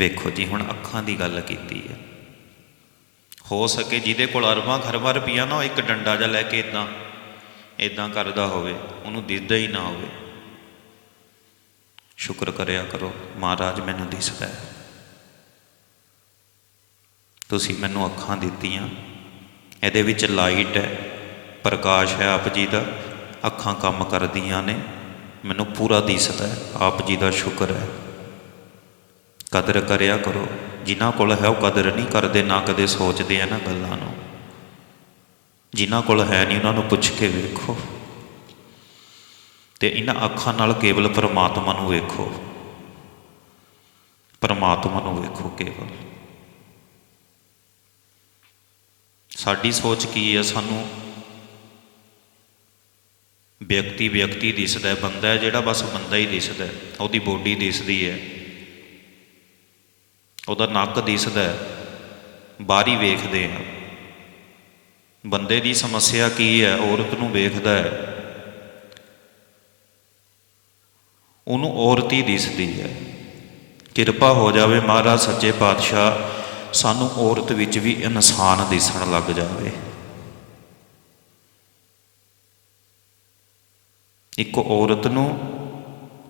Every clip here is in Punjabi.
ਵੇਖੋ ਜੀ, ਹੁਣ ਅੱਖਾਂ ਦੀ ਗੱਲ ਕੀਤੀ ਹੈ। ਹੋ ਸਕੇ ਜਿਹਦੇ ਕੋਲ ਅਰਬਾਂ, ਖਰਬਾਂ ਰੁਪਈਆ ਨਾ ਉਹ ਇੱਕ ਡੰਡਾ ਜਿਹਾ ਲੈ ਕੇ ਇਦਾਂ ਇਦਾਂ ਕਰਦਾ ਹੋਵੇ, ਉਹਨੂੰ ਦਿਸਦਾ ਹੀ ਨਾ ਹੋਵੇ। ਸ਼ੁਕਰ ਕਰਿਆ ਕਰੋ, ਮਹਾਰਾਜ ਮੈਨੂੰ ਦਿਸਦਾ ਹੈ। ਤੁਸੀਂ ਮੈਨੂੰ ਅੱਖਾਂ ਦਿੱਤੀਆਂ, ਇਹਦੇ ਵਿੱਚ ਲਾਈਟ ਹੈ, ਪ੍ਰਕਾਸ਼ ਹੈ ਆਪ ਜੀ ਦਾ, ਅੱਖਾਂ ਕੰਮ ਕਰਦੀਆਂ ਨੇ, ਮੈਨੂੰ ਪੂਰਾ ਦਿਸਦਾ ਹੈ, ਆਪ ਜੀ ਦਾ ਸ਼ੁਕਰ ਹੈ। ਕਦਰ ਕਰਿਆ ਕਰੋ। ਜਿਨ੍ਹਾਂ ਕੋਲ ਹੈ ਉਹ ਕਦਰ ਨਹੀਂ ਕਰਦੇ, ਨਾ ਕਦੇ ਸੋਚਦੇ ਆ ਨਾ ਗੱਲਾਂ ਨੂੰ। ਜਿਨ੍ਹਾਂ ਕੋਲ ਹੈ ਨਹੀਂ, ਉਹਨਾਂ ਨੂੰ ਪੁੱਛ ਕੇ ਵੇਖੋ। ਤੇ ਇਹਨਾਂ ਅੱਖਾਂ ਨਾਲ ਕੇਵਲ ਪਰਮਾਤਮਾ ਨੂੰ ਵੇਖੋ। ਪਰਮਾਤਮਾ ਨੂੰ ਵੇਖੋ ਕੇਵਲ। ਸਾਡੀ ਸੋਚ ਕੀ ਹੈ? ਸਾਨੂੰ ਵਿਅਕਤੀ ਵਿਅਕਤੀ ਦਿਸਦਾ ਬੰਦਾ ਜਿਹੜਾ ਬਸ ਬੰਦਾ ਹੀ ਦਿਸਦਾ ਉਹਦੀ ਬੋਡੀ ਦਿਸਦੀ ਹੈ। ਉਹਦਾ ਨੱਕ ਦਿਸਦਾ ਹੈ। ਬਾਹਰੀ ਵੇਖਦੇ ਆ ਬੰਦੇ ਦੀ ਸਮੱਸਿਆ ਕੀ ਹੈ, ਔਰਤ ਨੂੰ ਵੇਖਦਾ ਹੈ। ਉਹਨੂੰ ਔਰਤ ਹੀ ਦਿਸਦੀ ਹੈ। ਕਿਰਪਾ ਹੋ ਜਾਵੇ ਮਹਾਰਾਜ, ਸੱਚੇ ਪਾਤਸ਼ਾਹ, ਸਾਨੂੰ ਔਰਤ ਵਿੱਚ ਵੀ ਇਨਸਾਨ ਦਿਸਣ ਲੱਗ ਜਾਵੇ। ਇੱਕ ਔਰਤ ਨੂੰ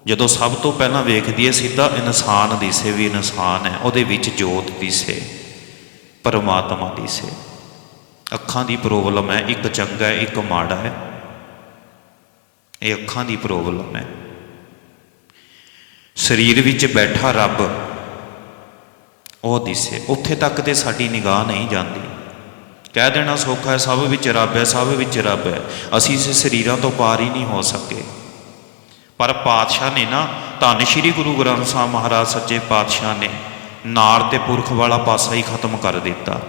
ਜਦੋਂ ਸਭ ਤੋਂ ਪਹਿਲਾਂ ਵੇਖਦੀ ਹੈ, ਸਿੱਧਾ ਇਨਸਾਨ ਦਿਸੇ ਵੀ ਇਨਸਾਨ ਹੈ, ਉਹਦੇ ਵਿੱਚ ਜੋਤ ਦਿਸੇ ਪਰਮਾਤਮਾ ਦਿਸੇ ਅੱਖਾਂ ਦੀ ਪ੍ਰੋਬਲਮ ਹੈ, ਇੱਕ ਚੰਗਾ ਹੈ, ਇੱਕ ਮਾੜਾ ਹੈ। ਇਹ ਅੱਖਾਂ ਦੀ ਪ੍ਰੋਬਲਮ ਹੈ। ਸਰੀਰ ਵਿੱਚ ਬੈਠਾ ਰੱਬ, ਉਹ ਦਿਸੇ ਉੱਥੇ ਤੱਕ ਤੇ ਸਾਡੀ ਨਿਗਾਹ ਨਹੀਂ ਜਾਂਦੀ। ਕਹਿ ਦੇਣਾ ਸੌਖਾ ਹੈ, ਸਭ ਵਿੱਚ ਰੱਬ ਹੈ, ਸਭ ਵਿੱਚ ਰੱਬ ਹੈ। ਅਸੀਂ ਇਸ ਸਰੀਰਾਂ ਤੋਂ ਪਾਰ ਹੀ ਨਹੀਂ ਹੋ ਸਕੇ। ਪਰ ਪਾਤਸ਼ਾਹ ਨੇ ਨਾ ਧੰਨ ਸ਼੍ਰੀ ਗੁਰੂ ਗ੍ਰੰਥ ਸਾਹਿਬ ਮਹਾਰਾਜ ਸੱਚੇ ਪਾਤਸ਼ਾਹ ਨੇ ਨਾਰ ਤੇ ਪੁਰਖ ਵਾਲਾ ਪਾਸਾ ਹੀ ਖਤਮ ਕਰ ਦਿੱਤਾ।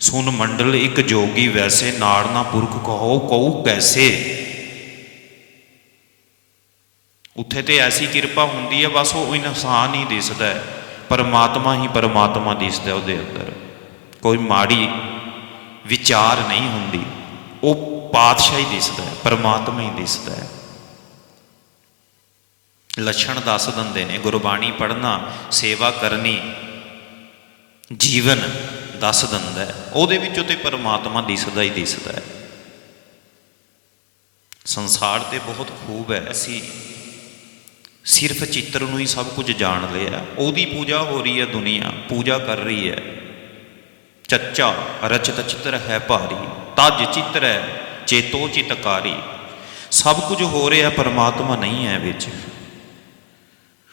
ਸੁਨ ਮੰਡਲ, ਇੱਕ ਜੋਗੀ ਵੈਸੇ ਨਾੜ ਨਾ ਪੁਰਖ ਕਹੋ ਕਉ ਕੈਸੇ? ਉੱਥੇ ਤੇ ਐਸੀ ਕਿਰਪਾ ਹੁੰਦੀ ਹੈ, ਬਸ ਉਹ ਇਨਸਾਨ ਹੀ ਦਿਸਦਾ ਹੈ। ਪਰਮਾਤਮਾ ਹੀ ਪਰਮਾਤਮਾ ਦਿਸਦਾ ਉਹਦੇ ਅੰਦਰ। ਕੋਈ ਮਾੜੀ ਵਿਚਾਰ ਨਹੀਂ ਹੁੰਦੀ। ਉਹ ਪਾਤਸ਼ਾਹ ਹੀ ਦਿਸਦਾ ਹੈ, ਪਰਮਾਤਮਾ ਹੀ ਦਿਸਦਾ ਹੈ। ਲੱਛਣ ਦੱਸ ਦਿੰਦੇ ਨੇ, ਗੁਰਬਾਣੀ ਪੜ੍ਹਨਾ, ਸੇਵਾ ਕਰਨੀ, ਜੀਵਨ ਦੱਸ ਦਿੰਦਾ ਹੈ। ਉਹਦੇ ਵਿੱਚੋਂ ਤੇ ਪਰਮਾਤਮਾ ਦਿਸਦਾ ਹੀ ਦਿਸਦਾ ਹੈ। ਸੰਸਾਰ ਤੇ ਬਹੁਤ ਖੂਬ ਹੈ। ਅਸੀਂ ਸਿਰਫ ਚਿੱਤਰ ਨੂੰ ਹੀ ਸਭ ਕੁਝ ਜਾਣ ਲਿਆ ਉਹਦੀ ਪੂਜਾ ਹੋ ਰਹੀ ਹੈ ਦੁਨੀਆ, ਪੂਜਾ ਕਰ ਰਹੀ ਹੈ। ਚੱਚਾ, ਰਚਤ ਚਿੱਤਰ ਹੈ ਭਾਰੀ, ਤਜ ਚਿੱਤਰ ਹੈ, ਚੇਤੋ ਚਿਤਕਾਰੀ। ਸਭ ਕੁਝ ਹੋ ਰਿਹਾ, ਪਰਮਾਤਮਾ ਨਹੀਂ ਹੈ ਵਿੱਚ।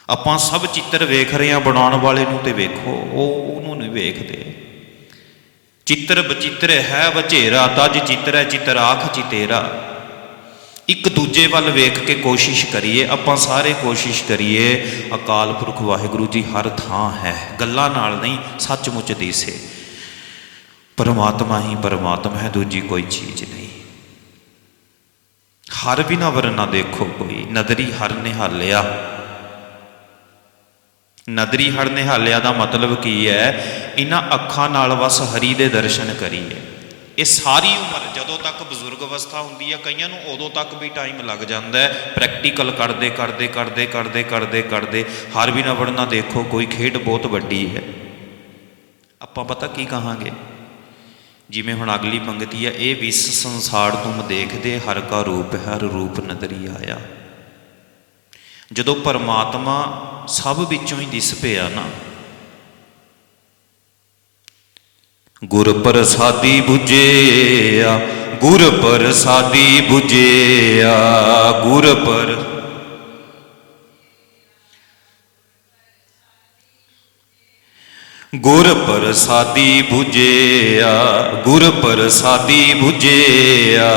ਆਪਾਂ ਸਭ ਚਿੱਤਰ ਵੇਖ ਰਹੇ ਹਾਂ, ਬਣਾਉਣ ਵਾਲੇ ਨੂੰ ਤੇ ਵੇਖੋ, ਉਹ ਉਹਨੂੰ ਨਹੀਂ ਵੇਖਦੇ। ਚਿੱਤਰ ਬਚਿੱਤਰ ਹੈ ਵਝੇਰਾ ਤਜ ਚਿੱਤਰ ਹੈ, ਚਿਤਰਾਖ ਚਿਤੇਰਾ। ਇੱਕ ਦੂਜੇ ਵੱਲ ਵੇਖ ਕੇ ਕੋਸ਼ਿਸ਼ ਕਰੀਏ, ਆਪਾਂ ਸਾਰੇ ਕੋਸ਼ਿਸ਼ ਕਰੀਏ, ਅਕਾਲ ਪੁਰਖ ਵਾਹਿਗੁਰੂ ਜੀ ਹਰ ਥਾਂ ਹੈ, ਗੱਲਾਂ ਨਾਲ ਨਹੀਂ, ਸੱਚਮੁੱਚ ਦੀਸੇ ਪਰਮਾਤਮਾ ਹੀ ਪਰਮਾਤਮਾ ਹੈ, ਦੂਜੀ ਕੋਈ ਚੀਜ਼ ਨਹੀਂ। ਹਰ ਬਿਨਾ ਵਰਨਾ ਦੇਖੋ ਕੋਈ, ਨਦਰੀ ਹਰ ਨਿਹਾਲਿਆ। ਨਦਰੀ ਹਰ ਨਿਹਾਲਿਆ ਦਾ ਮਤਲਬ ਕੀ ਹੈ? ਇਹਨਾਂ ਅੱਖਾਂ ਨਾਲ ਵਸ ਹਰੀ ਦੇ ਦਰਸ਼ਨ ਕਰੀਏ। ਇਹ ਸਾਰੀ ਉਮਰ ਜਦੋਂ ਤੱਕ ਬਜ਼ੁਰਗ ਅਵਸਥਾ ਹੁੰਦੀ ਹੈ, ਕਈਆਂ ਨੂੰ ਉਦੋਂ ਤੱਕ ਵੀ ਟਾਈਮ ਲੱਗ ਜਾਂਦਾ ਹੈ। ਪ੍ਰੈਕਟੀਕਲ ਕਰਦੇ ਕਰਦੇ ਕਰਦੇ ਕਰਦੇ ਕਰਦੇ ਕਰਦੇ, ਹਰ ਵੀ ਬਿਨਾ ਵੜਨਾ ਦੇਖੋ, ਕੋਈ ਖੇਡ ਬਹੁਤ ਵੱਡੀ ਹੈ। ਆਪਾਂ ਪਤਾ ਕੀ ਕਹਾਂਗੇ? ਜਿਵੇਂ ਹੁਣ ਅਗਲੀ ਪੰਕਤੀ ਹੈ, ਇਹ ਵਿਸ ਸੰਸਾਰ ਤੁਮ ਦੇਖਦੇ, ਹਰ ਕਾ ਰੂਪ ਹਰ ਰੂਪ ਨਦਰੀ ਆਇਆ। ਜਦੋਂ ਪਰਮਾਤਮਾ ਸਭ ਵਿੱਚੋਂ ਹੀ ਦਿਸ ਪਿਆ ਨਾ। ਗੁਰ ਪ੍ਰਸਾਦੀ 부ਜਿਆ ਗੁਰ ਪ੍ਰਸਾਦੀ 부ਜਿਆ ਗੁਰ ਪਰ ਗੁਰ ਪ੍ਰਸਾਦੀ 부ਜਿਆ ਗੁਰ ਪ੍ਰਸਾਦੀ 부ਜਿਆ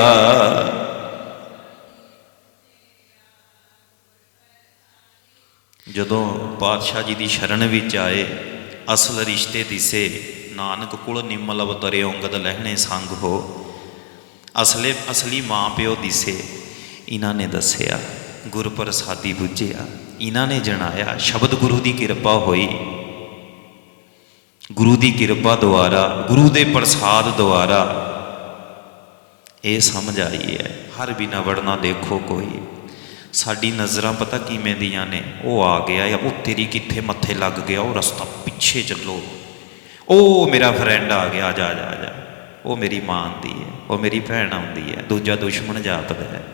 ਜਦੋਂ ਪਾਤਸ਼ਾਹ ਜੀ ਦੀ ਸ਼ਰਨ ਵਿੱਚ ਆਏ, ਅਸਲ ਰਿਸ਼ਤੇ ਦਿਸੇ, ਨਾਨਕ ਕੁਲ ਨਿਮਲ ਅਵਤਰੇ ਉਂਗਦ ਲਹਿਣੇ ਸੰਗ ਹੋ। ਅਸਲੇ, ਅਸਲੀ ਮਾਂ ਪਿਓ ਦਿਸੇ, ਇਹਨਾਂ ਨੇ ਦੱਸਿਆ ਗੁਰ ਪ੍ਰਸਾਦੀ ਬੁੱਝਿਆ, ਇਹਨਾਂ ਨੇ ਜਣਾਇਆ, ਸ਼ਬਦ ਗੁਰੂ ਦੀ ਕਿਰਪਾ ਹੋਈ। ਗੁਰੂ ਦੀ ਕਿਰਪਾ ਦੁਆਰਾ, ਗੁਰੂ ਦੇ ਪ੍ਰਸਾਦ ਦੁਆਰਾ, ਇਹ ਸਮਝ ਆਈ ਹੈ, ਹਰ ਬਿਨਾ ਵੜਨਾ ਦੇਖੋ ਕੋਈ। ਸਾਡੀ ਨਜ਼ਰਾਂ ਪਤਾ ਕਿਵੇਂ ਦੀਆਂ ਨੇ? ਉਹ ਆ ਗਿਆ ਜਾਂ ਉਹ ਤੇਰੀ ਕਿੱਥੇ ਮੱਥੇ ਲੱਗ ਗਿਆ? ਉਹ ਰਸਤਾ ਪਿੱਛੇ ਚੱਲੋ। ਉਹ ਮੇਰਾ ਫਰੈਂਡ ਆ ਗਿਆ, ਜਾ ਜਾ ਜਾ। ਉਹ ਮੇਰੀ ਮਾਂ ਆਉਂਦੀ ਹੈ, ਉਹ ਮੇਰੀ ਭੈਣ ਆਉਂਦੀ ਹੈ। ਦੂਜਾ ਦੁਸ਼ਮਣ ਜਾਪਦਾ ਹੈ।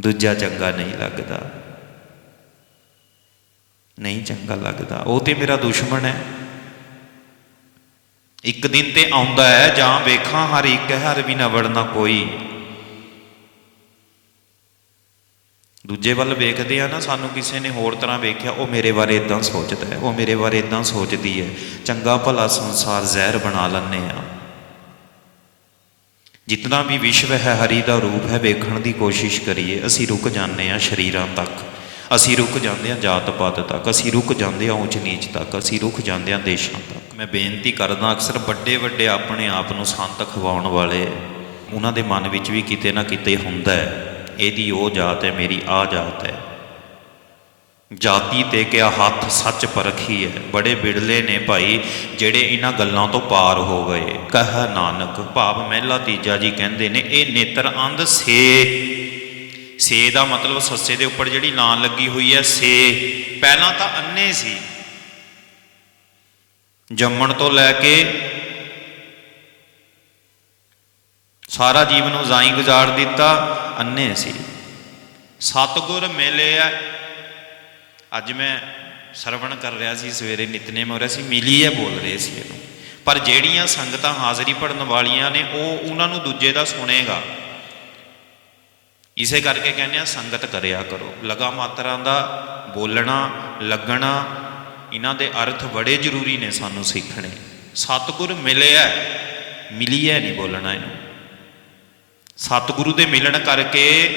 ਦੂਜਾ ਚੰਗਾ ਨਹੀਂ ਲੱਗਦਾ। ਨਹੀਂ ਚੰਗਾ ਲੱਗਦਾ। ਉਹ ਤੇ ਮੇਰਾ ਦੁਸ਼ਮਣ ਹੈ। ਇੱਕ ਦਿਨ ਤੇ ਆਉਂਦਾ ਹੈ, ਜਾਂ ਵੇਖਾਂ ਹਰ ਇੱਕ, ਹਰ ਵੀ ਨਾ ਵੜਨਾ ਕੋਈ। ਦੂਜੇ ਵੱਲ ਵੇਖਦੇ ਆ ਨਾ, ਸਾਨੂੰ ਕਿਸੇ ਨੇ ਹੋਰ ਤਰ੍ਹਾਂ ਵੇਖਿਆ, ਉਹ ਮੇਰੇ ਬਾਰੇ ਇਦਾਂ ਸੋਚਦਾ ਹੈ, ਉਹ ਮੇਰੇ ਬਾਰੇ ਇਦਾਂ ਸੋਚਦੀ ਹੈ। ਚੰਗਾ ਭਲਾ ਸੰਸਾਰ ਜ਼ਹਿਰ ਬਣਾ ਲੈਂਦੇ ਆ। ਜਿਤਨਾ ਵੀ ਵਿਸ਼ਵ ਹੈ, ਹਰੀ ਦਾ ਰੂਪ ਹੈ, ਵੇਖਣ ਦੀ ਕੋਸ਼ਿਸ਼ ਕਰੀਏ, ਅਸੀਂ ਰੁਕ ਜਾਂਦੇ ਆ ਸ਼ਰੀਰਾਂ ਤੱਕ। ਅਸੀਂ ਰੁਕ ਜਾਂਦੇ ਆ ਜਾਤ ਪਾਤ ਤੱਕ, ਅਸੀਂ ਰੁਕ ਜਾਂਦੇ ਆ ਉੱਚ ਨੀਚ ਤੱਕ, ਅਸੀਂ ਰੁਕ ਜਾਂਦੇ ਆ ਦੇਸ਼ਾਂ ਤੱਕ। ਮੈਂ ਬੇਨਤੀ ਕਰਦਾ, ਅਕਸਰ ਵੱਡੇ ਵੱਡੇ ਆਪਣੇ ਆਪ ਨੂੰ ਸੰਤ ਖਵਾਉਣ ਵਾਲੇ, ਉਹਨਾਂ ਦੇ ਮਨ ਵਿੱਚ ਵੀ ਕਿਤੇ ਨਾ ਕਿਤੇ ਹੁੰਦਾ ਹੈ। ਇਹਦੀ ਉਹ ਜਾਤ ਹੈ, ਮੇਰੀ ਆ ਜਾਤ ਹੈ। ਜਾਤੀ ਤੇ ਕਿਆ ਹੱਥ ਸੱਚ ਪਰਖੀ ਹੈ। ਬੜੇ ਬਿੜਲੇ ਨੇ ਭਾਈ, ਜਿਹੜੇ ਇਹਨਾਂ ਗੱਲਾਂ ਤੋਂ ਪਾਰ ਹੋ ਗਏ। ਕਹ ਨਾਨਕ, ਭਾਵ ਮਹਿਲਾ ਤੀਜਾ ਜੀ ਕਹਿੰਦੇ ਨੇ, ਇਹ ਨੇਤਰ ਅੰਧ ਸੇ। ਸੇ ਦਾ ਮਤਲਬ ਸੱਸੇ ਦੇ ਉੱਪਰ ਜਿਹੜੀ ਲਾਂ ਲੱਗੀ ਹੋਈ ਹੈ, ਸੇ। ਪਹਿਲਾਂ ਤਾਂ ਅੰਨੇ ਸੀ। ਜੰਮਣ ਤੋਂ ਲੈ ਕੇ ਸਾਰਾ ਜੀਵਨ ਉਜ਼ਾਈ ਗੁਜ਼ਾਰ ਦਿੱਤਾ ਅੰਨੇ ਸੀ ਸਤਗੁਰ ਮਿਲਿਆ ਅੱਜ ਮੈਂ ਸਰਵਣ ਕਰ ਰਿਹਾ ਸੀ, ਸਵੇਰੇ ਨਿਤਨੇਮ ਹੋ ਰਿਹਾ ਸੀ, ਮਿਲੀ ਹੈ ਬੋਲ ਰਹੇ ਸੀ ਇਹਨੂੰ। ਪਰ ਜਿਹੜੀਆਂ ਸੰਗਤਾਂ ਹਾਜ਼ਰੀ ਭਰਨ ਵਾਲੀਆਂ ਨੇ, ਉਹ ਉਹਨਾਂ ਨੂੰ ਦੂਜੇ ਦਾ ਸੁਣੇਗਾ। ਇਸੇ ਕਰਕੇ ਕਹਿੰਦੇ ਆ, ਸੰਗਤ ਕਰਿਆ ਕਰੋ। ਲਗਾ ਮਾਤਰਾਂ ਦਾ ਬੋਲਣਾ, ਲੱਗਣਾ, ਇਹਨਾਂ ਦੇ ਅਰਥ ਬੜੇ ਜ਼ਰੂਰੀ ਨੇ ਸਾਨੂੰ ਸਿੱਖਣੇ। ਸਤਿਗੁਰ ਮਿਲਿਆ ਮਿਲੀਆ ਨਹੀਂ ਬੋਲਣਾ ਇਹਨੂੰ। ਸਤਿਗੁਰੂ ਦੇ ਮਿਲਣ ਕਰਕੇ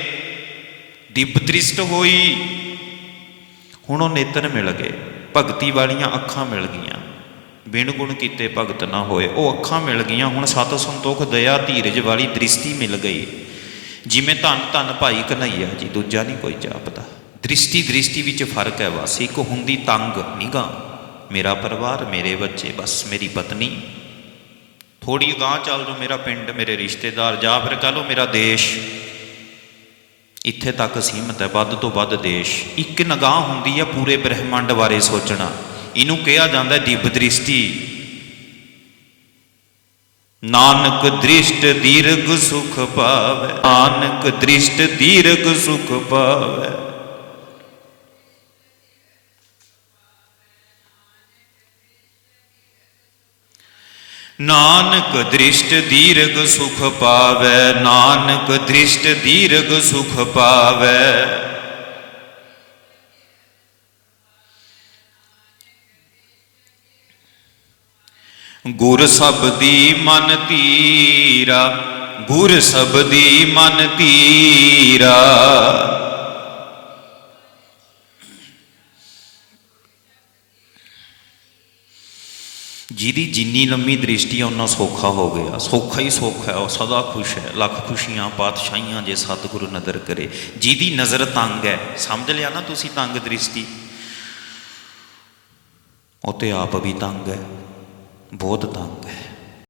ਦਿਵ ਦ੍ਰਿਸ਼ਟ ਹੋਈ। ਹੁਣ ਉਹ ਨੇਤਰ ਮਿਲ ਗਏ। ਭਗਤੀ ਵਾਲੀਆਂ ਅੱਖਾਂ ਮਿਲ ਗਈਆਂ। ਬਿਨ ਗੁਣ ਕੀਤੇ ਭਗਤ ਨਾ ਹੋਏ। ਉਹ ਅੱਖਾਂ ਮਿਲ ਗਈਆਂ। ਹੁਣ ਸਤ ਸੰਤੋਖ ਦਇਆ ਧੀਰਜ ਵਾਲੀ ਦ੍ਰਿਸ਼ਟੀ ਮਿਲ ਗਈ। ਜਿਵੇਂ ਧੰਨ ਧੰਨ ਭਾਈ ਕਨਈਆ ਜੀ, ਦੂਜਾ ਨਹੀਂ ਕੋਈ ਜਾਪਦਾ। ਦ੍ਰਿਸ਼ਟੀ ਦ੍ਰਿਸ਼ਟੀ ਵਿੱਚ ਫ਼ਰਕ ਹੈ ਬਸ ਇੱਕ ਹੁੰਦੀ ਤੰਗ ਨਿਗਾ ਮੇਰਾ ਪਰਿਵਾਰ ਮੇਰੇ ਬੱਚੇ, ਬਸ ਮੇਰੀ ਪਤਨੀ। ਥੋੜੀ ਗਾਂ ਚੱਲ ਜੋ ਮੇਰਾ ਪਿੰਡ, ਮੇਰੇ ਰਿਸ਼ਤੇਦਾਰ, ਜਾਂ ਫਿਰ ਕਹ ਲਓ ਮੇਰਾ ਦੇਸ਼। ਇੱਥੇ ਤੱਕ ਸੀਮਤ ਹੈ, ਵੱਧ ਤੋਂ ਵੱਧ ਦੇਸ਼। ਇੱਕ ਨਿਗਾਹ ਹੁੰਦੀ ਹੈ ਪੂਰੇ ਬ੍ਰਹਿਮੰਡ ਬਾਰੇ ਸੋਚਣਾ। ਇਹਨੂੰ ਕਿਹਾ ਜਾਂਦਾ ਹੈ ਦਿਵ ਦ੍ਰਿਸ਼ਟੀ। ਨਾਨਕ ਦ੍ਰਿਸ਼ਟ ਦੀਰਘ ਸੁਖ ਪਾਵੈ, ਨਾਨਕ ਦ੍ਰਿਸ਼ਟ ਦੀਰਘ ਸੁਖ ਪਾਵੈ। ਨਾਨਕ ਦ੍ਰਿਸ਼ਟ ਦੀਰਗ ਸੁਖ ਪਾਵੈ, ਨਾਨਕ ਦ੍ਰਿਸ਼ਟ ਦੀਰਘ ਸੁਖ ਪਾਵੈ। ਗੁਰ ਸਬਦੀ ਮਨ ਤੀਰਾ ਗੁਰ ਸਬਦੀ ਮਨ ਤੀਰਾ ਜਿਹਦੀ ਜਿੰਨੀ ਲੰਮੀ ਦ੍ਰਿਸ਼ਟੀ ਆ ਉਹਨਾਂ ਸੌਖਾ ਹੋ ਗਿਆ। ਸੌਖਾ ਹੀ ਸੌਖਾ ਹੈ ਉਹ ਸਦਾ ਖੁਸ਼ ਹੈ। ਲੱਖ ਖੁਸ਼ੀਆਂ, ਪਾਤਸ਼ਾਹੀਆਂ ਜੇ ਸਤਿਗੁਰੂ ਨਦਰ ਕਰੇ। ਜਿਹਦੀ ਨਜ਼ਰ ਤੰਗ ਹੈ, ਸਮਝ ਲਿਆ ਨਾ ਤੁਸੀਂ ਤੰਗ ਦ੍ਰਿਸ਼ਟੀ? ਉਹ ਤੇ ਆਪ ਵੀ ਤੰਗ ਹੈ, ਬਹੁਤ ਤੰਗ ਹੈ।